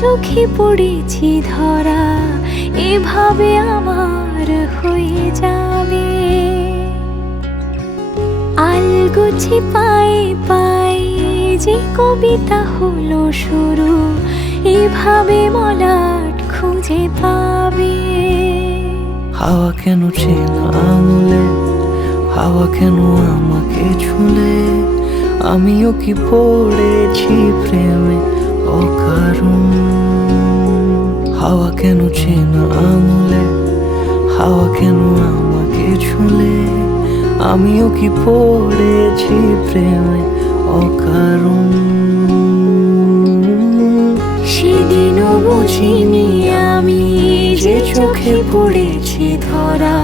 চোখে পড়েছি ধরা, এভাবে আমার হয়ে যাবে। আলগোছে পায়ে পায়ে যে কবিতা হলো শুরু, এভাবে মলাট খুঁজে পাবে। হাওয়া কেন চেনা আঙুলে, হাওয়া কেন আমাকে ছুলে, আমিও কি পড়েছি প্রেমে অকারণ। হাওয়া কেন চেনা আঙুলে, হাওয়া কেন আমাকে ছুলে, আমিও কি পড়েছি প্রেমে অকারণ। সেদিনও বুঝিনি আমি যে চোখে পড়েছি ধরা,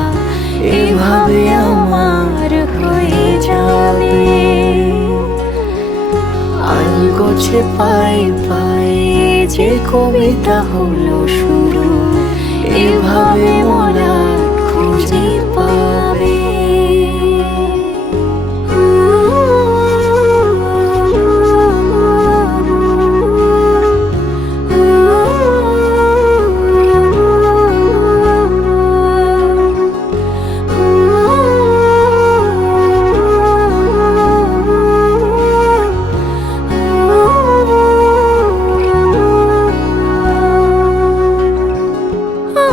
এভাবে আমার হয়ে যাবে। আলগোছে পায়ে পায়ে যে কবিতা হলো শুরু, এভাবে মলাট খুঁজে পাবে।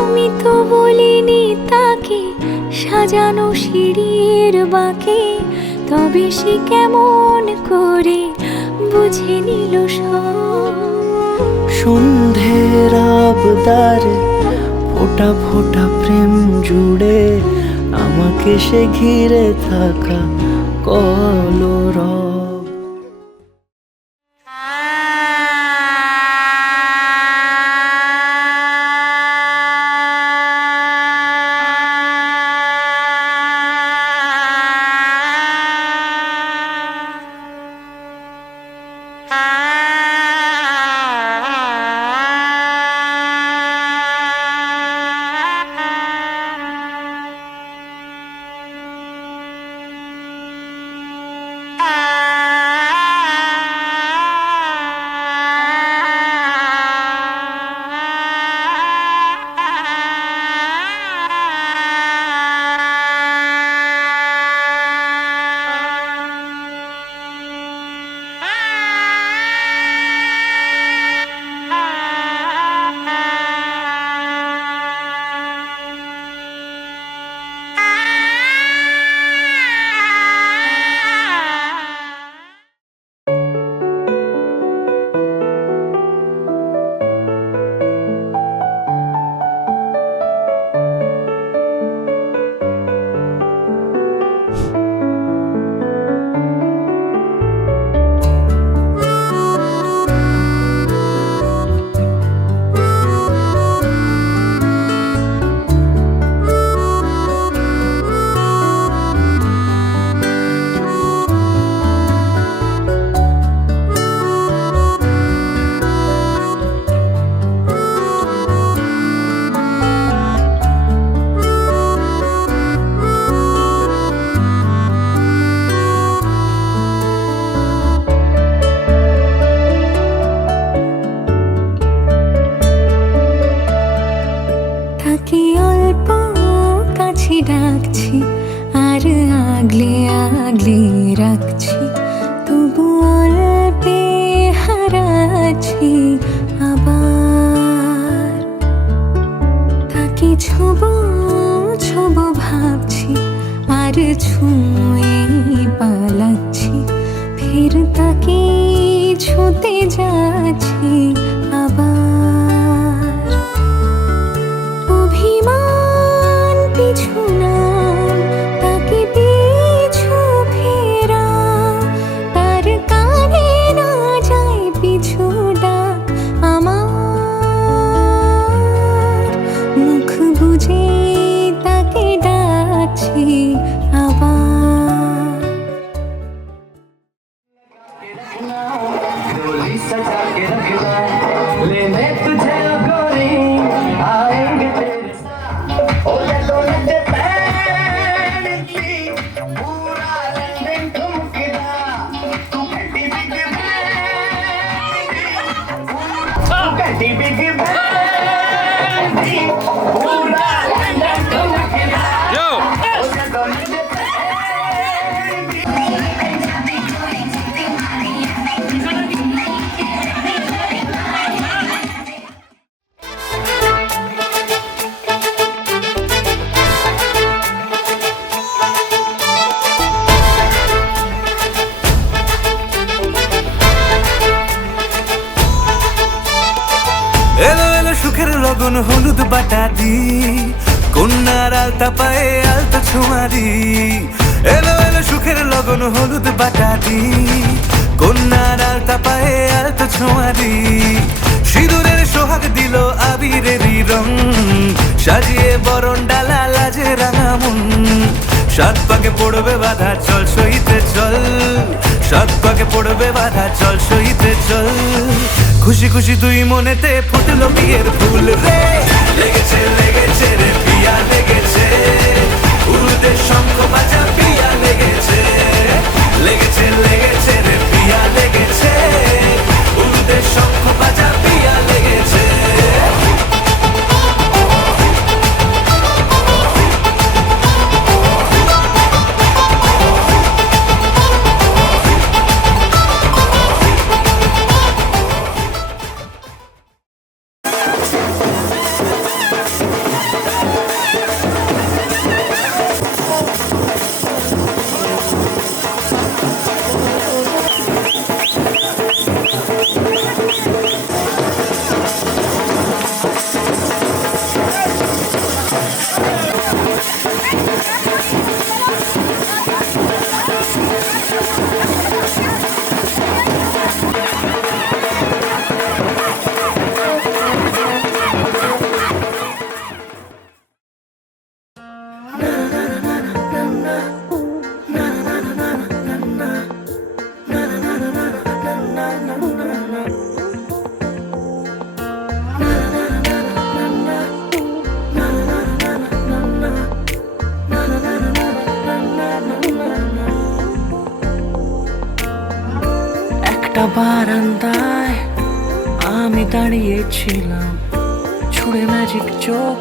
আমি তো বলিনি তাকে সাজানো সিঁড়ির বাঁকে, তবে সে কেমন করে বুঝে নিল সব। সন্ধ্যের আবদারে ফোটা ফোটা প্রেম জুড়ে, আমাকে সে ঘিরে থাকা কলরব। তাকে অল্প কাছে ডাকছি আর আগলে আগলে রাখছি, তবু অল্পে হারাচ্ছি আবার। তাকে ছোবো ছোবো ভাবছি আর ছুঁয়ে পালাচ্ছি, ফের তাকে ছুঁতে যাচ্ছি আবার। অভিমান পিছু নাম, তাকে পিছু ফেরা, তার কানে না যায় পিছু ডাক আমার। মুখ বুঝে তাকে ডাকছি আবার। লগন হলুদ বাটা দি, কন্যার আলতা পায়ে আলতা ছোঁয়া দি। এলো এলো সুখের লগন হলুদ বাটা দি, কন্যার আলতা পায়ে আলতা ছোঁয়া দি। সিঁদুরের সোহাগ দিল আবিরেরই রং, সাজিয়ে বরণ ডালা লাজে রাঙা মন। সাত পাকে পড়বে বাধা চল সইতে চল, সাত পাকে পড়বে বাধা চল সইতে চল। খুশি খুশি দুই মনেতে ফুটলো বিয়ের ফুল রে। লেগেছে লেগেছে রে পিয়া লেগেছে, উরুদের শঙ্খ বাজা পিয়া লেগেছে। লেগেছে লেগেছে রে পিয়া লেগেছে, উরুদের শঙ্খ বাজা পিয়া লেগেছে। একটা বারান্দায় আমি দাঁড়িয়েছিলাম, ছুঁড়ে ম্যাজিক চোখ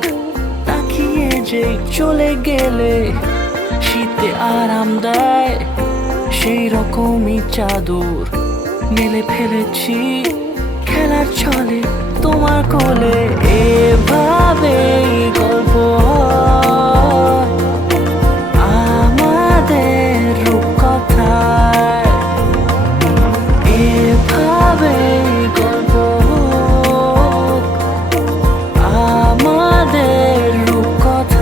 তাকিয়ে যে চলে গেলে। শীতে আরাম দেয় সেই রকমই চাদর মেলে ফেলেছি খেলার ছলে তোমার কোলে। এভাবে গল্প হয় আমাদের রূপকথায়, এভাবে গল্প হোক আমাদের রূপকথায়।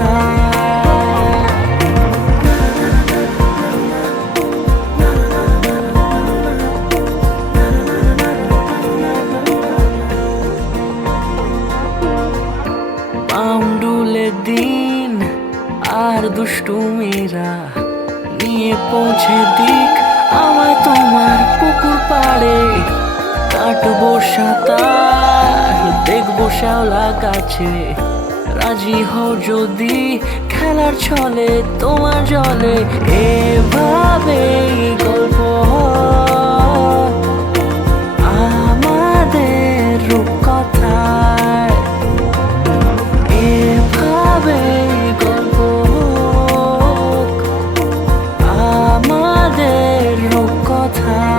পাউন্ডুলে দিন আর দুষ্টু মেয়েরা নিয়ে পৌঁছে দিক আমায় তোমার পুকুর পাড়ে। কাটবো সাঁতার দেখবো শ্যাওলা গাছে, রাজি হও যদি খেলার ছলে তোমার জলে। এভাবে গল্প হয় আমাদের রূপকথায়, এভাবে গল্প হোক আমাদের রূপকথায়।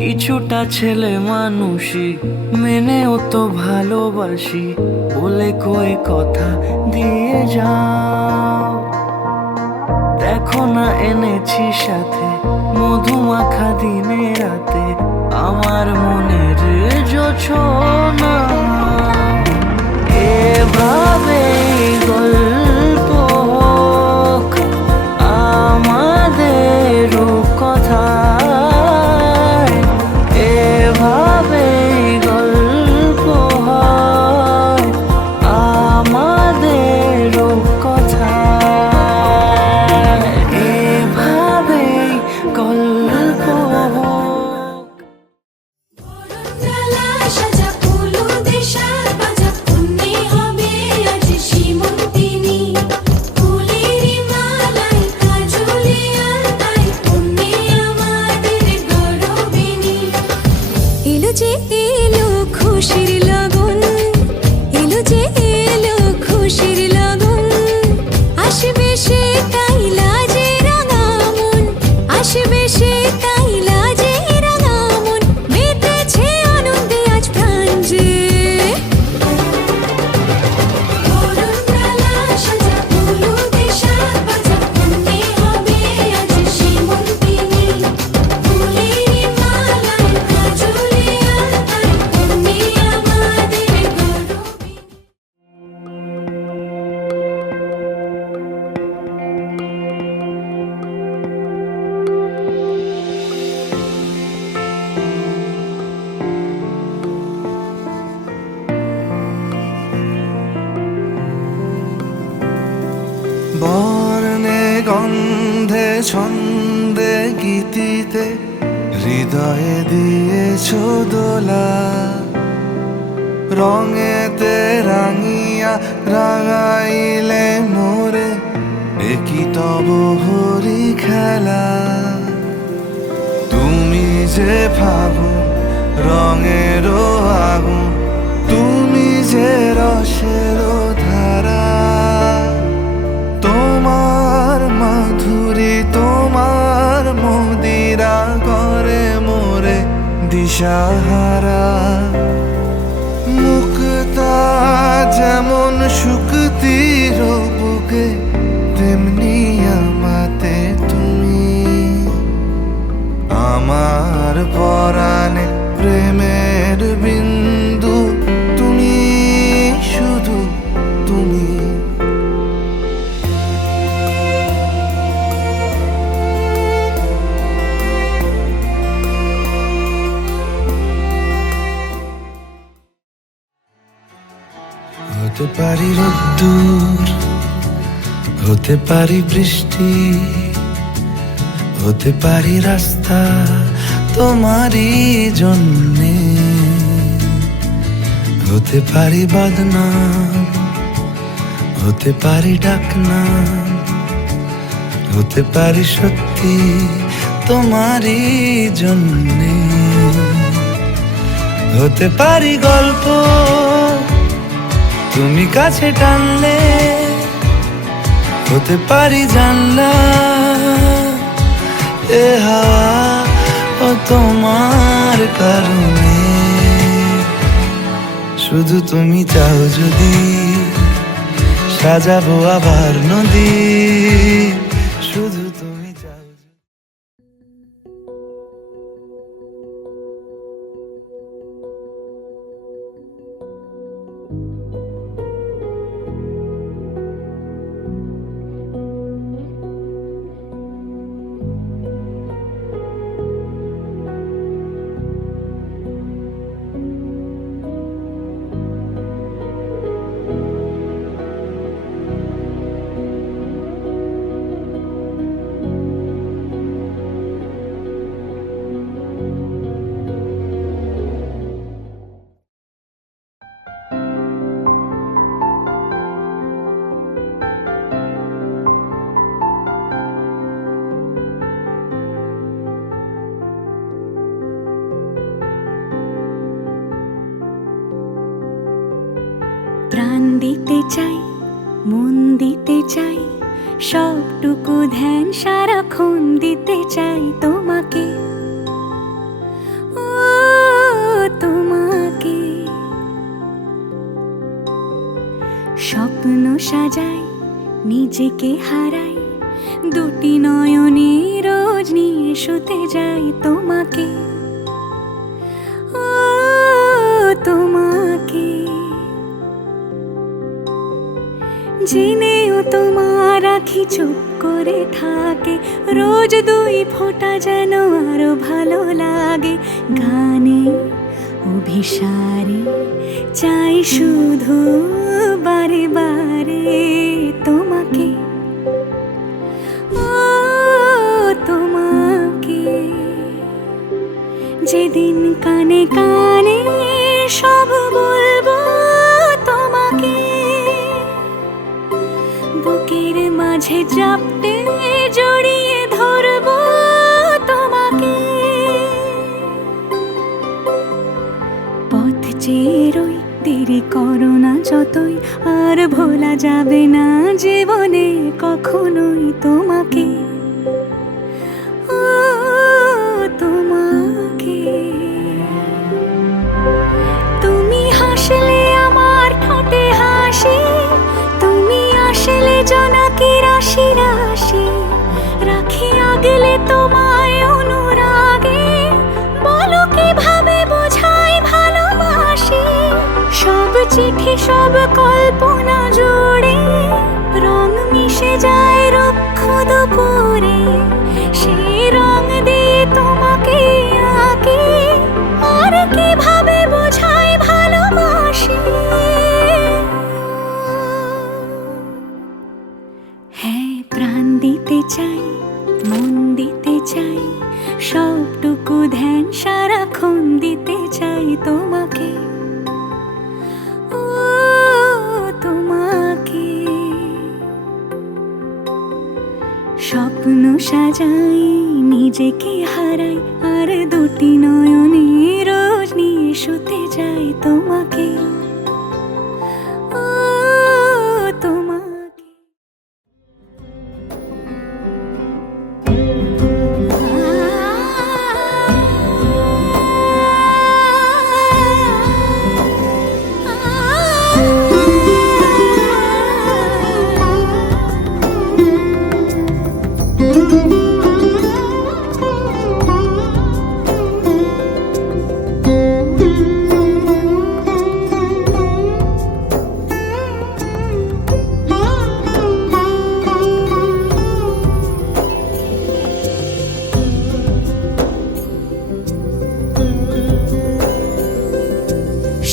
কিছুটা ছেলে মানুষই মেনেও তো ভালোবাসি, বলে কয়ে কথা দিয়ে যাও। দেখো না এনেছি সাথে মধুমাখা দিনে রাতে আমার মনের জোছনা। এভাবে গল্প হোক আমাদের রূপকথায়, এভাবে গল্প হয় আমাদের রূপকথায়, এভাবে গল্প হোক। সাজা ফুল দেশার বর্ণে গন্ধে ছন্দে গীতিতে হৃদয়ে দিয়েছ দোলা, রঙেতে রাঙিয়া রাঙাইলে মোরে একই তব হরি খেলা। তুমি যে ফাগুন রঙেরও আগুন, তুমি যে রসেরও ধারা, তোমার মাধুরী তোমার মদিরা করে মোরে দিশাহারা। মুক্তা যেমন শুকতির বুকে, তেমনি আমাতে তুমি। আমার পরাণে প্রেমের বিন্দু তুমি, শুধু তুমি। হতে পারি রোদ্দুর, হতে পারি বৃষ্টি, হতে পারি রাস্তা তোমারই জন্যে, হতে পারি বদনাম, হতে পারি ডাকনাম, হতে পারি সত্যি তোমারই জন্যে, হতে পারি গল্প তুমি কাছে টানলে, হতে পারি জানলা এ হাওয়া ও তোমার কারণে। শুধু তুমি চাও যদি সাজাবো আবার নদী, শুধু তুমি চাও। প্রাণ দিতে চাই, মন দিতে চাই, সবটুকু ধ্যান সারাক্ষণ দিতে চাই তোমাকে, ও তোমাকে। স্বপ্ন সাজাই, নিজেকে হারাই, দুটি নয়নে রোজ নিয়ে শুতে যাই তোমাকে, ও তোমাকে। জেনেও তোমার আখি চুপ করে থাকে, রোজ দুই ফোঁটা যেন আরো ভালো লাগে। গানে অভিসারে চাই শুধু বারে বারে তোমাকে, ও তোমাকে। যেদিন কানে কানে সব বলবো তোমাকে, বুকের মাঝে চাপতে জড়িয়ে ধরবো তোমাকে। পথ চেয়ে রই, দেরি করো না যতই, আর ভোলা যাবে না জীবনে কখনোই তোমাকে, ও তোমাকে। তুমি হাসলে আমার ঠোঁটে হাসি, তুমি আসলে জোনাকি রাশি রাশি, রাখি আগলে তোমায় অনুরাগে, বলো কিভাবে বোঝাই ভালোবাসি। সব চিঠি সব কল্পনা জুড়ে রং মিশে যায় রুক্ষ দুপুরে, সেই রং দিয়ে তোমাকে আঁকি, আর কিভাবে বোঝাই ভালোবাসি। হ্যাঁ চাই, মন দিতে চাই, সবটুকু ধ্যান সারাক্ষণ দিতে চাই তোমাকে, ও তোমাকে। স্বপ্ন সাজাই, নিজেকে হারাই, আর দুটি নয়নে রোজ নিয়ে শুতে যাই তোমাকে, ও তোমাকে।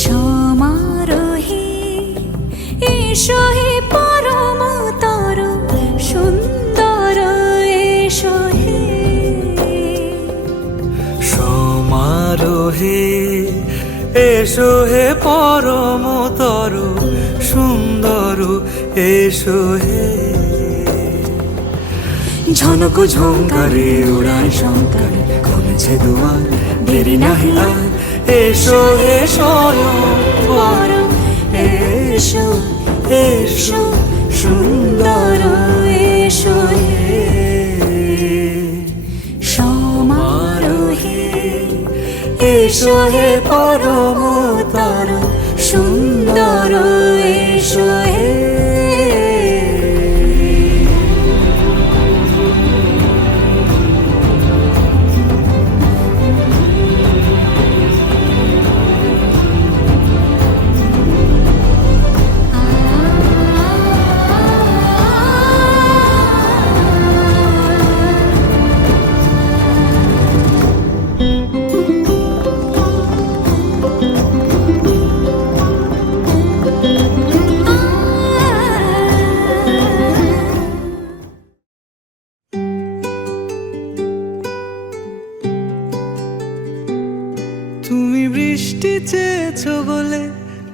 সমারোহে এসো হে পরমতর সুন্দর, এসো হে সমারোহে এসো হে পরমতর সুন্দর, এসো হে। ঝনক ঝঙ্কারে উড়ায় শঙ্কারে, খুলেছে দুয়ার, দেরি নাহি আর। এসো হে স্বয়ং বর, এসো এসো সুন্দর, এসো হে। সমারোহে এসো হে পরমতর সুন্দর, এসো হে। তুমি বৃষ্টি চেয়েছো বলে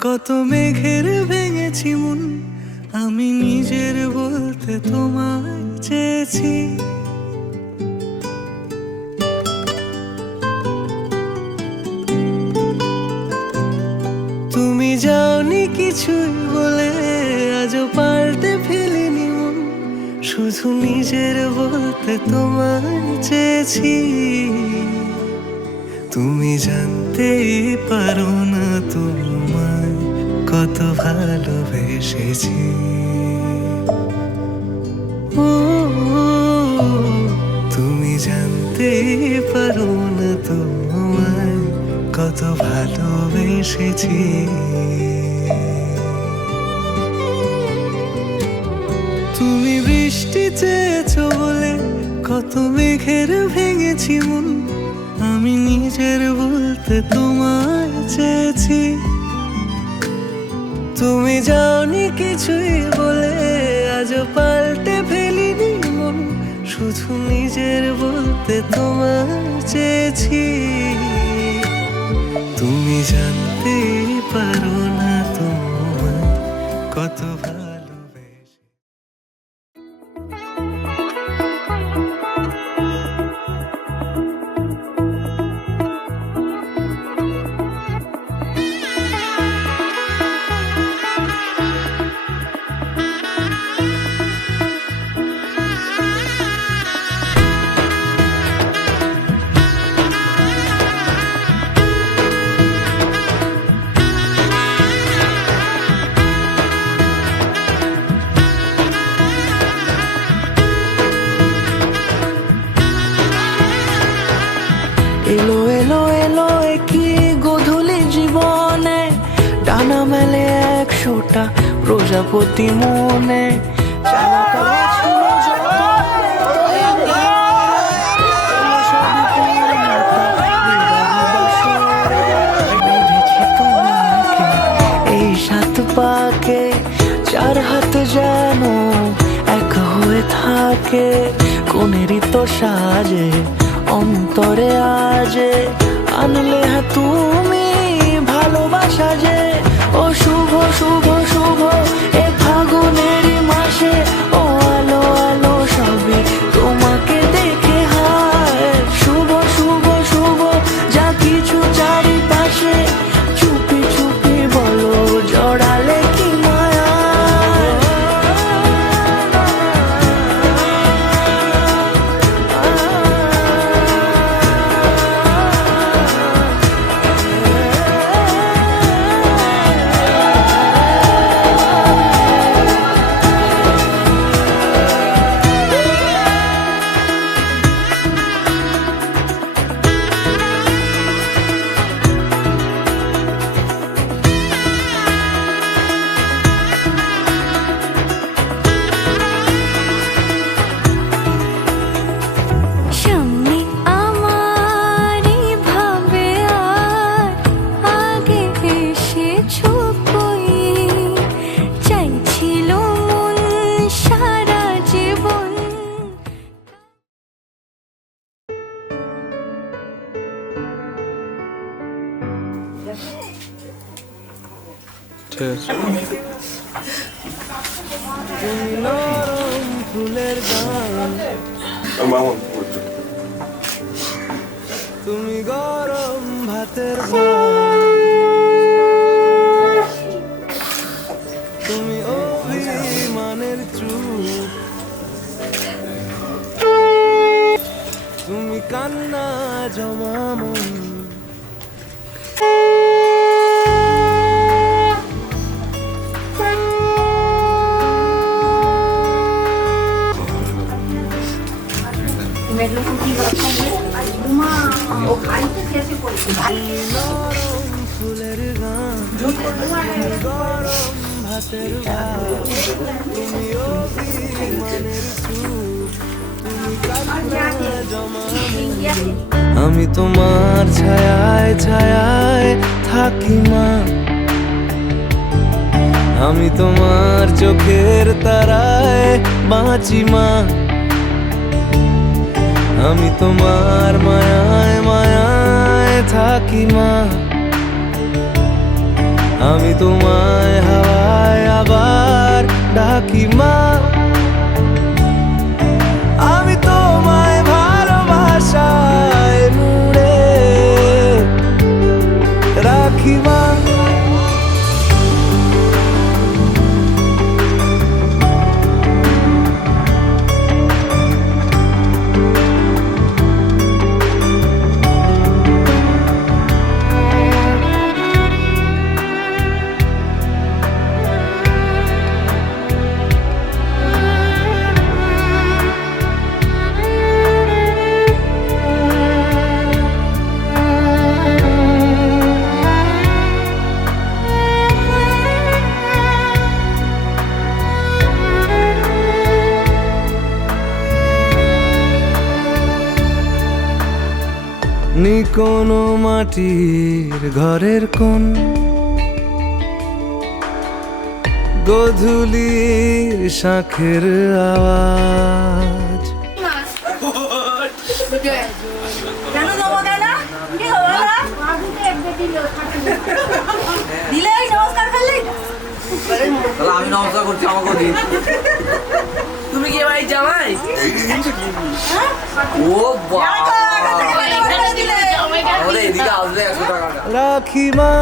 কত মেঘের ভেঙেছি মন, আমি নিজের বলতে তোমায় চেয়েছি। তুমি যাওনি কিছুই বলে আজও পাল্টে ফেলিনি মন, শুধু নিজের বলতে তোমায় চেয়েছি। তুমি জানতেই পারো না তোমায় কত ভালোবেসেছি। ও তুমি জানতেই পারো না তোমায় কত ভালোবেসেছি। তুমি বৃষ্টি চেয়েছো বলে কত মেঘের ভেঙেছি মন, আমি নিজের বলতে তোমায় চেয়েছি। তুমি যাওনি কিছুই বলে আজও পাল্টে ফেলিনি মন, শুধু নিজের বলতে তোমায় চেয়েছি। তুমি জানতেই পারো না তোমায় কত ভালোবেসে। এলো এলো এলো কি গোধূলি জীবনে, ডানা মেলে 100টা প্রজাপতি মনে। চালা পালা ছিল যত, এলো সবই পূর্ণতা, বিবাহ বাসরে বেঁধেছি তোমাকে। এই 7 পাকে 4 হাত যেন এক হয়ে থাকে কোনেরই তো সাজে অন্তরে আজে আনলে তুমি ভালোবাসা যে ও শুভ শুভ শুভ এ ফাগুনেরই মাসে ও আলো আলো সবই তোমাকে দেখে হায় শুভ শুভ শুভ যা কিছু চারিপাশে চুপি চুপি বলো জড়ালে কি মায়া সামনে আমারই ভাবে আর আগে এসেছো কই চাইছিল মন সারা জীবন নরম ফুলের গান তুমি গরম ভাতের ভাত তুমি অভিমানের চুপ তুমি কান্না জমা মন নরম ফুলের গান গরম ভাতের ভাত তুমি অভিমানের চুপ তুমি কান্না জমা মন। আমি তোমার ছায়ায় ছায়ায় থাকি মা আমি তোমার চোখের তারায় বাঁচি মা আমি তোমার মায়ায় মায়ায় থাকি মা আমি তোমায় হাওয়ায় আবার ডাকি মা আমি তোমায় ভালোবাসায় মুড়ে রাখি মা নি কোনো মাটির ঘরের কোন গোধূলির শাঁখের আওয়াজ কেন দেবো কেন কি হলো দিলে নমস্কার করলে তাহলে আমি নমস্কার করছি আমাকে দিন তুমি কি ভাই জামাই ও বাবা আমাদের এদিকে আসবে 100 টাকা রাখি মা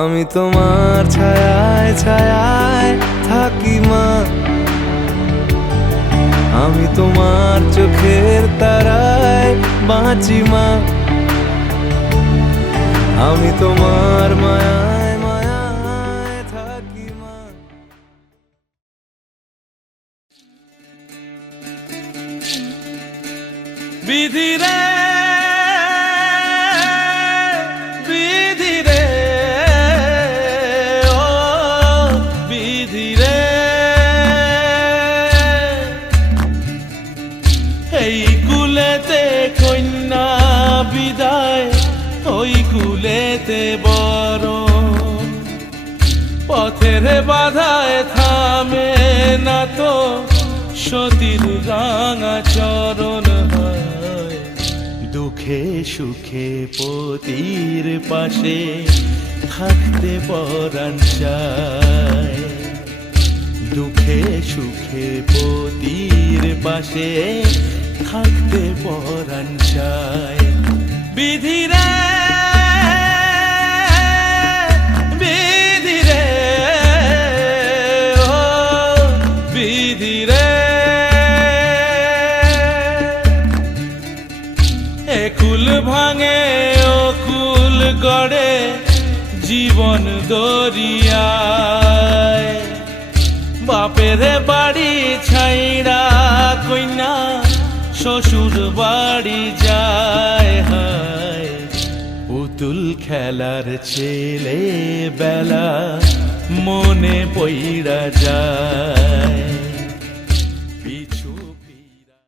আমি তোমার ছায়ায় ছায়ায় থাকি মা আমি তোমার চোখের তারায় বাঁচি মা আমি তোমার মায়ায় মায়ায় থাকি মা বিধি রে বিধি রে ও বিধি রে এই কুলেতে কন্যা বিদায় ওই কুলেতে বড় পথের বাধায় থামে না তো সতীর রাঙা চরণ হয়, দুঃখে সুখে পতির পাশে থাকতে পরাণ চায়, দুঃখে সুখে পতির পাশে থাকতে পরাণ চায়। বিধিরে বিধিরে ও বিধিরে, একুল ভাঙে ও কুল গড়ে জীবন দরিয়ায়, বাপের বাড়ি ছাইড়া কইনা শ্বশুর বাড়ি যায়, হায় পুতুল খেলার ছেলে বেলা মনে পইড়া যায়। পিছু ফিরা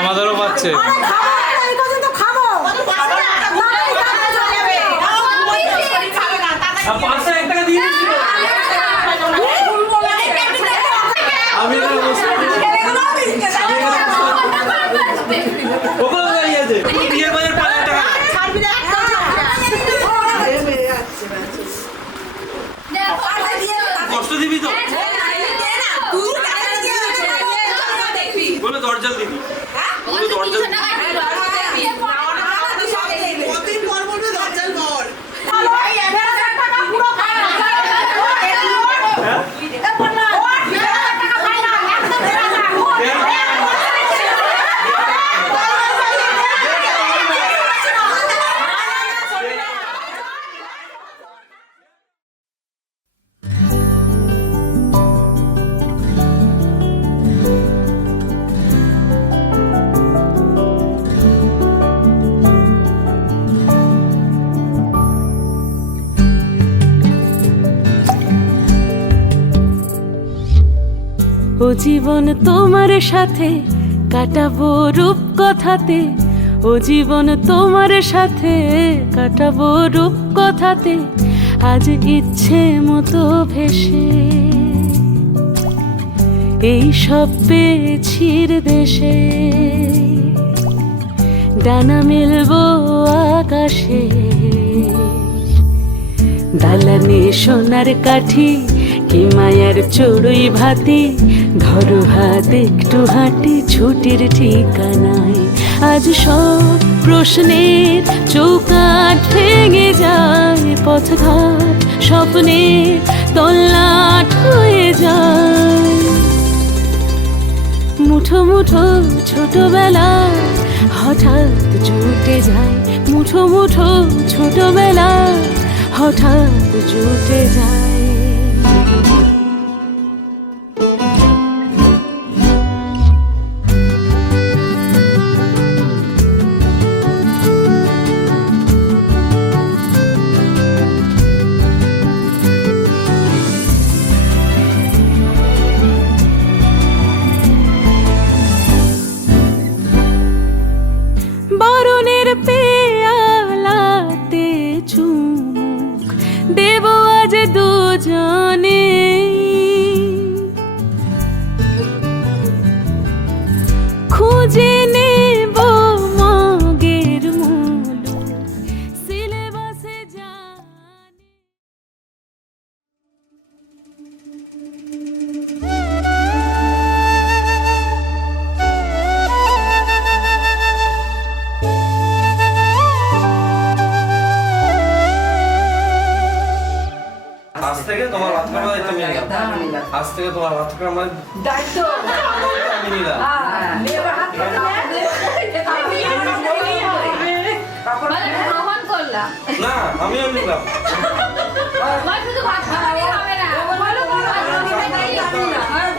আমাদেরও পাচ্ছে। কষ্ট দিবি তো বলে দরজাল দিবি, দরজাল কতদিন পর বলবে দরজাল বল। ও জীবন তোমার সাথে কাটাবো রূপ কথাতে, ও জীবন তোমার সাথে কাটাবো রূপ কথাতে, আজ ইচ্ছে মতো ভেসে এই সব পেয়েছির দেশে, ডানা মেলবো আকাশে। দালানে সোনার কাঠি কি মায়ার চড়ুই ভাতি, ধরো হাত একটু হাঁটি ছুটির ঠিকানায়। আজ সব প্রশ্নের চৌকাঠ ভেঙে যায়, পথঘাট স্বপ্নের তল্লাট হয়ে যায়। মুঠো মুঠো ছোটবেলা হঠাৎ জুটে যায়, মুঠো মুঠো ছোটবেলা হঠাৎ জুটে যায়। বরণের পেয়ালাতে চুমুক দেব আজ দুজনে, খুঁজে নেব মগের মূল সিলেবাসে জানে। আজ থেকে তোমার ভাত খাওয়ার দায়িত্ব আমি নিলাম। আজ থেকে তোমার ভাত খাওয়ার দায়িত্ব আমি নিলাম। মেয়ের হাত ধরে গ্রহণ করলাম। না আমিও নিলাম। শুধু ভাত খাওয়াই হবে না।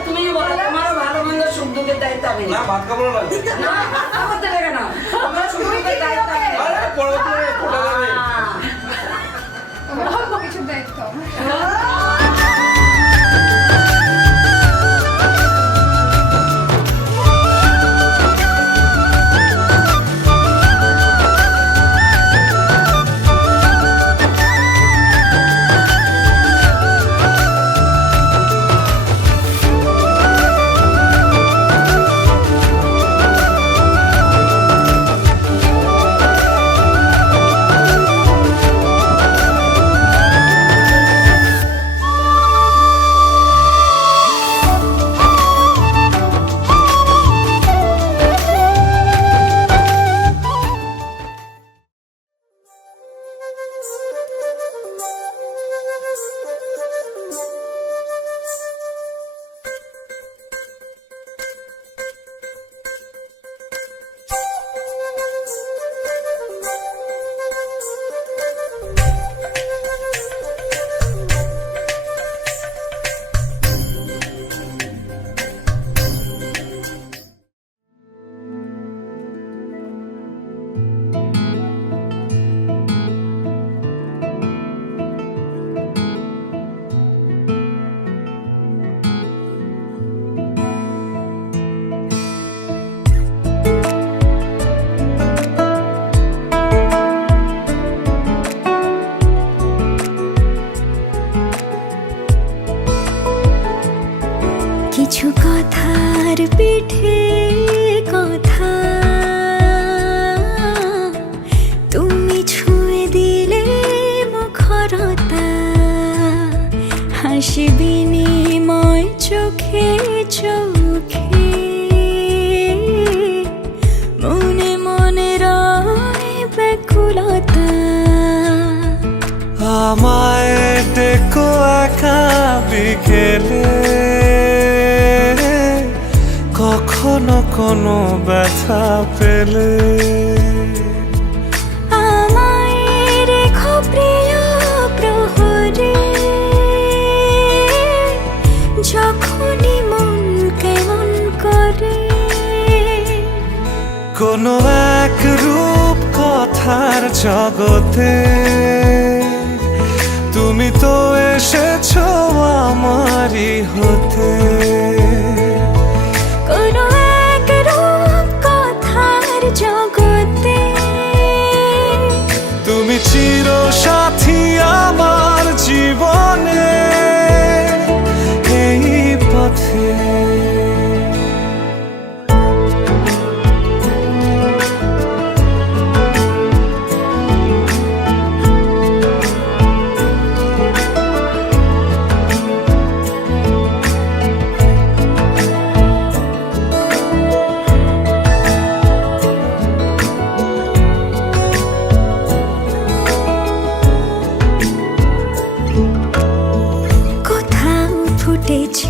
তুমি বলো তোমারও ভালো মন্দ সুখ দুঃখের দায়িত্ব হবে না ভাত খাবো না। না ভাত করতে দেবে না, তোমার সুখ দুঃখের দায়িত্ব হবে। আরে পরবর্তীতে ফোটা যাবে। অল্প কিছু দায়িত্ব। কিছু কথার পিঠে কথা তুমি ছুঁয়ে দিলে মুখরতা, হাসি বিনিময় চোখে চোখে, মনে মনে রয় ব্যাকুলতা। আমায় ডেকো একা বিকেলে, কখনো কোনো ব্যথা পেলে, আমায় রেখো প্রিয় প্রহরে, যখনই মন কেমন করে। কোনো এক রূপ কথার জগতে তুমি তো এসেছো আমারই হতে।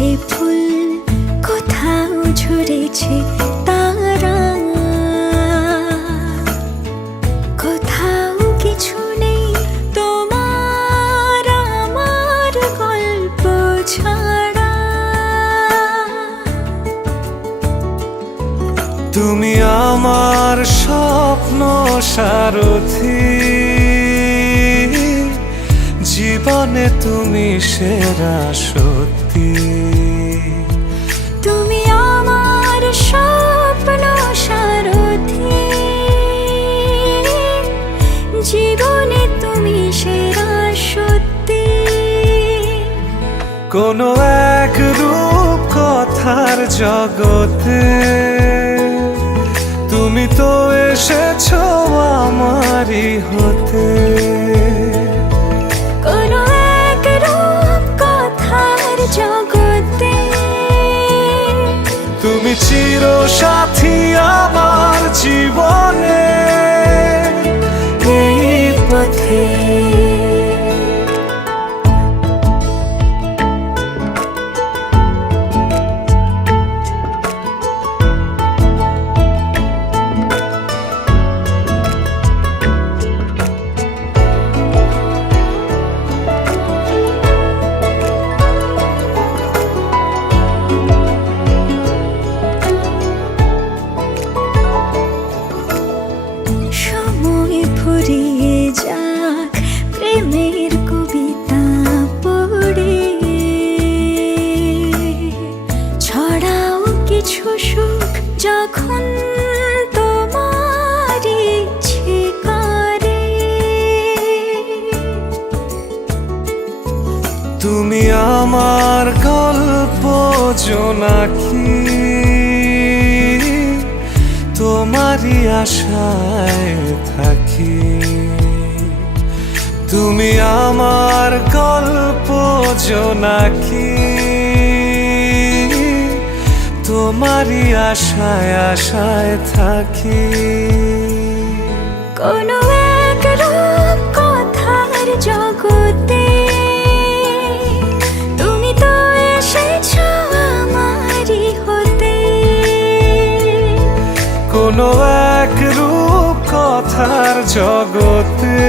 যে ফুল কোথাও ঝরেছে তারা, কোথাও কিছু নেই তোমার আমার গল্প ছাড়া। তুমি আমার স্বপ্ন সারথি, জীবনে তুমি সেরা সত্যি। তুমি আমার স্বপ্ন সারথি, জীবনে তুমি সেরা সত্যি। কোনো এক রূপ কথার জগতে তুমি তো এসেছো আমারই হতে। কোনো এক রূপ কথার জগতে তুমি চির সাথী আমার জীবনে এই পথে। সময় ফুরিয়ে যাক প্রেমের কবিতা পড়ে, ছড়াও কিছু সুখ যখন তোমার ইচ্ছে করে। তুমি আমার গল্প জোনাকি, তোমারই আশায় থাকি। তুমি আমার গল্প জোনাকি, তোমারই আশায় আশায় থাকি। কোনো এক রূপ কথার জগতে তুমি তো এসেছো আমারই হতে। কোনো এক রূপ কথার জগতে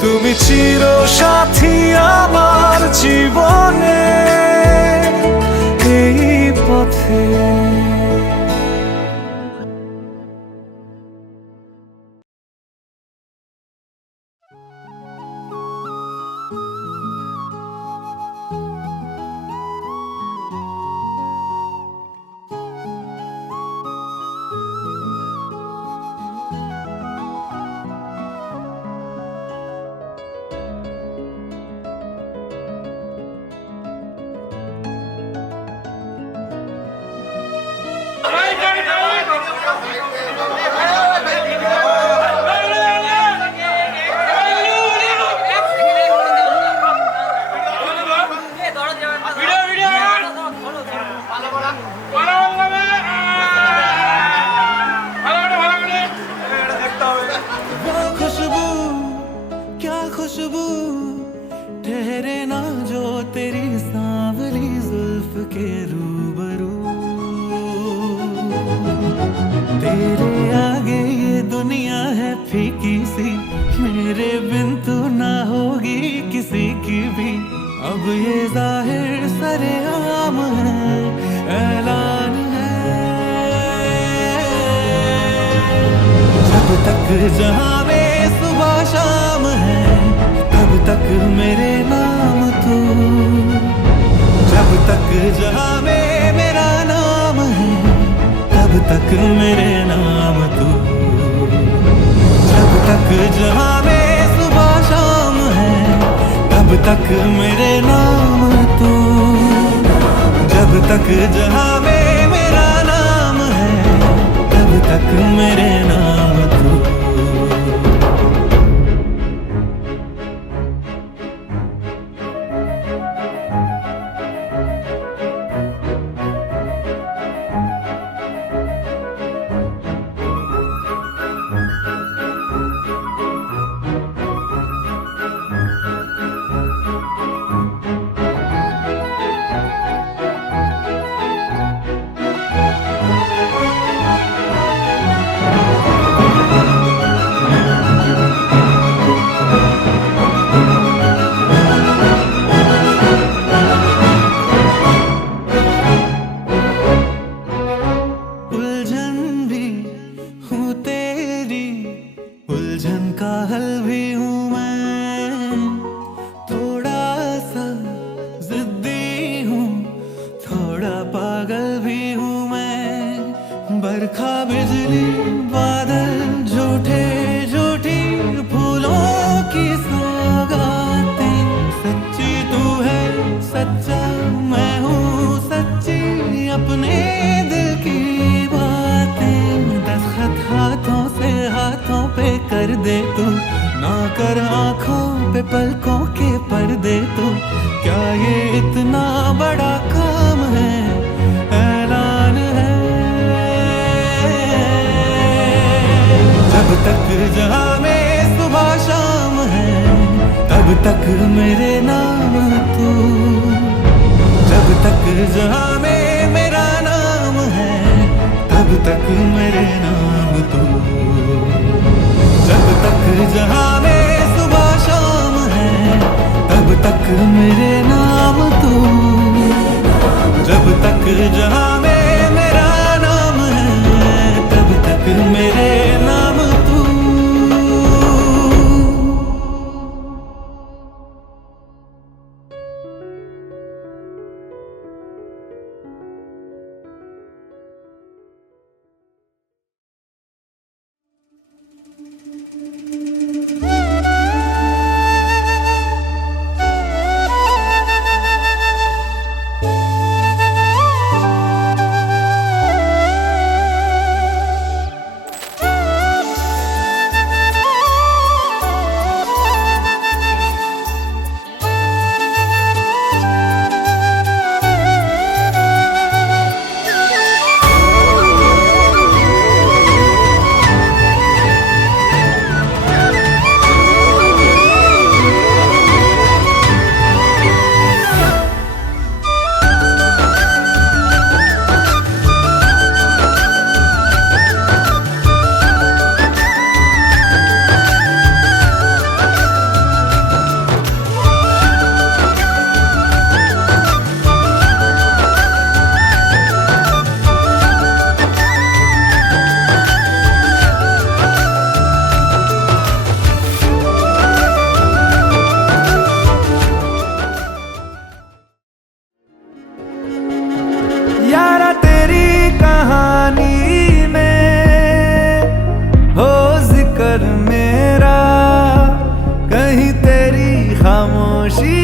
তুমি চির সাথী আমার জীবনে এই পথে। खुशबू ठहरे ना जो तेरी सांवली जुल्फ के रूबरू, तेरे आगे ये दुनिया है फीकी सी, मेरे बिन तू ना होगी किसी की भी। अब ये जाहिर सरेआम है, ऐलान है, जब तक जहां में सुबह शाम है तब तक मेरे नाम तू, जब तक जहां में मेरा नाम है तब तक मेरे नाम तू, जब तक जहां में सुबह शाम है तब तक मेरे नाम तू, जब तक जहां में मेरा नाम है तब तक मेरे नाम तू। सौगातें, सच्ची तू है सच्चा मैं हूँ सच्ची, अपने दिल की बातें दस्तखत हाथों से हाथों पे कर दे तू, ना कर आंखों पे पलकों के पर्दे तू, क्या ये इतना बड़ा काम है, ऐलान है। जब तक जहां में सुबह शाम है तब तक मेरे नाम तू, जब तक जहां में मेरा नाम है तब तक मेरे नाम तू, जब तक जहां में सुबह शाम है तब तक मेरे नाम तू, जब तक जहां में मेरा नाम है तब तक मेरे नाम तू। यारा तेरी कहानी में हो जिक्र मेरा, कहीं तेरी खामोशी